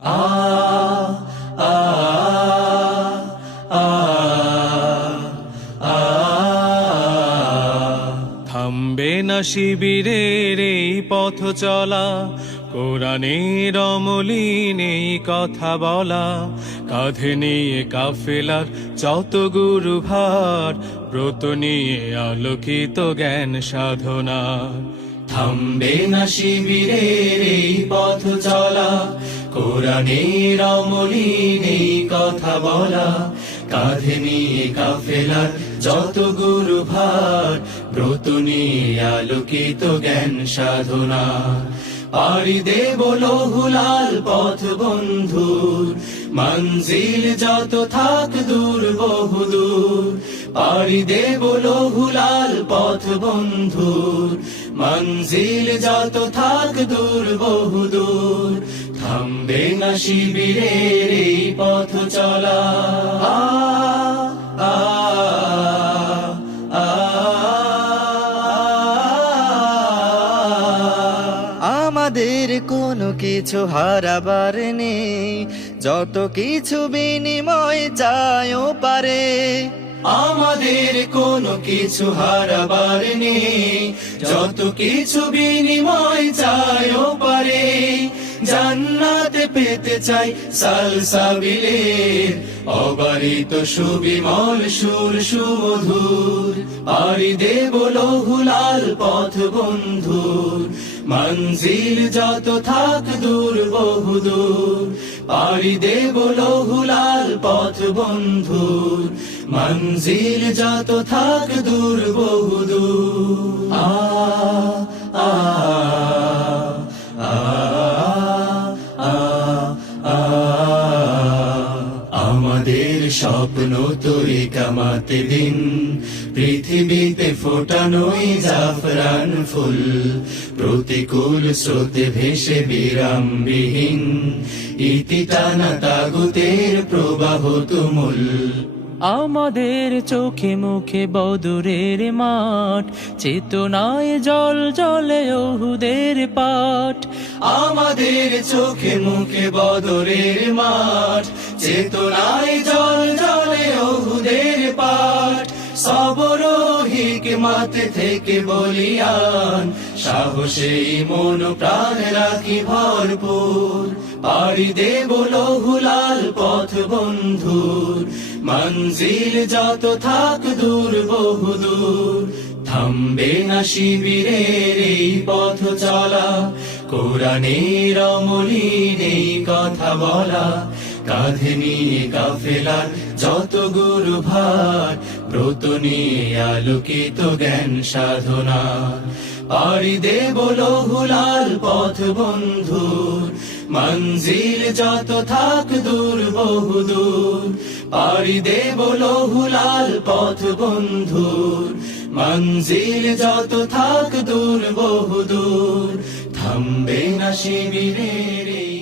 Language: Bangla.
আ আ আ থামবে না শিবিরের এই পথ চলা কোরআনের অমলিন এই কথা বলা। কাঁধে নিয়ে কাফেলার যত গুরু ভার ব্রত নিয়ে আলোকিত জ্ঞান সাধনা থামবে না শিবিরের এই পথ চলা কোরআনের অমলিন কথা বলা, কাঁধে নিয়ে কাফেলার যত গুরু ভার ব্রত নিয়ে আলোকিত জ্ঞান সাধনা। পাড়ি দেব লহুলাল পথ বন্ধুর, মঞ্জিল যত থাক দূর বহুদূর পাড়ি দেব লহুলাল পথ বন্ধুর, মঞ্জিল যত থাক দূর বহুদূর থামবে না শিবিরের এই পথ চলা। আমাদের কোনো কিছু হারাবার নেই। যত কিছু বিনিময় চায়ও পারে। আমাদের কোনো কিছু হারাবার নেই। যত কিছু বিনিময় জান্নাতে পেতে চাই সালসাবিলের অবারিত সুবিমল সুর সুমধুর। পারি দেব লহুলাল পথ বন্ধুর। মঞ্জিল যত থাক দূর বহুদূর। পারি দেব লহুলাল পথ বন্ধুর। মঞ্জিল যত থাক দূর বহুদূর। আমাদের স্বপ্ন তৈরি কামাতে দিন। পৃথিবীতে ফোটানোই জাফরান ফুল। প্রতিকূল স্রোতে ভেসে বিরামবিহীন। ইতি টানা তাগুতের প্রবাহ তুমুল। আমাদের চোখে মুখে বদুরের মাঠ চেতনায় জল জলে ওহুদের পাঠ। আমাদের চোখে মুখে বদরের মাঠ চেতনায় জল জলে ওহুদের পাঠ। সবর হিকমাতে থেকে বলিয়ান, সাহসেই মন প্রাণ রাখি ভরপুর। পাড়ি দেব লহুলাল পথ বন্ধুর, মঞ্জিল যত থাক দূর বহুদূর। থামবে না শিবিরের এই পথ চলা, কোরআনের অমলিন এই কথা বলা। কাঁধে নিয়ে কাফেলার যত গুরু ভার, ব্রত নিয়ে আলোকিত জ্ঞান সাধনা। পাড়ি দেব লহুলাল পথ বন্ধুর, মঞ্জিল যত থাক দূর বহুদূর পাড়ি দেব লহুলাল পথ বন্ধুর, মঞ্জিল যত থাক দূর বহুদূর থামবে না শিবিরের এই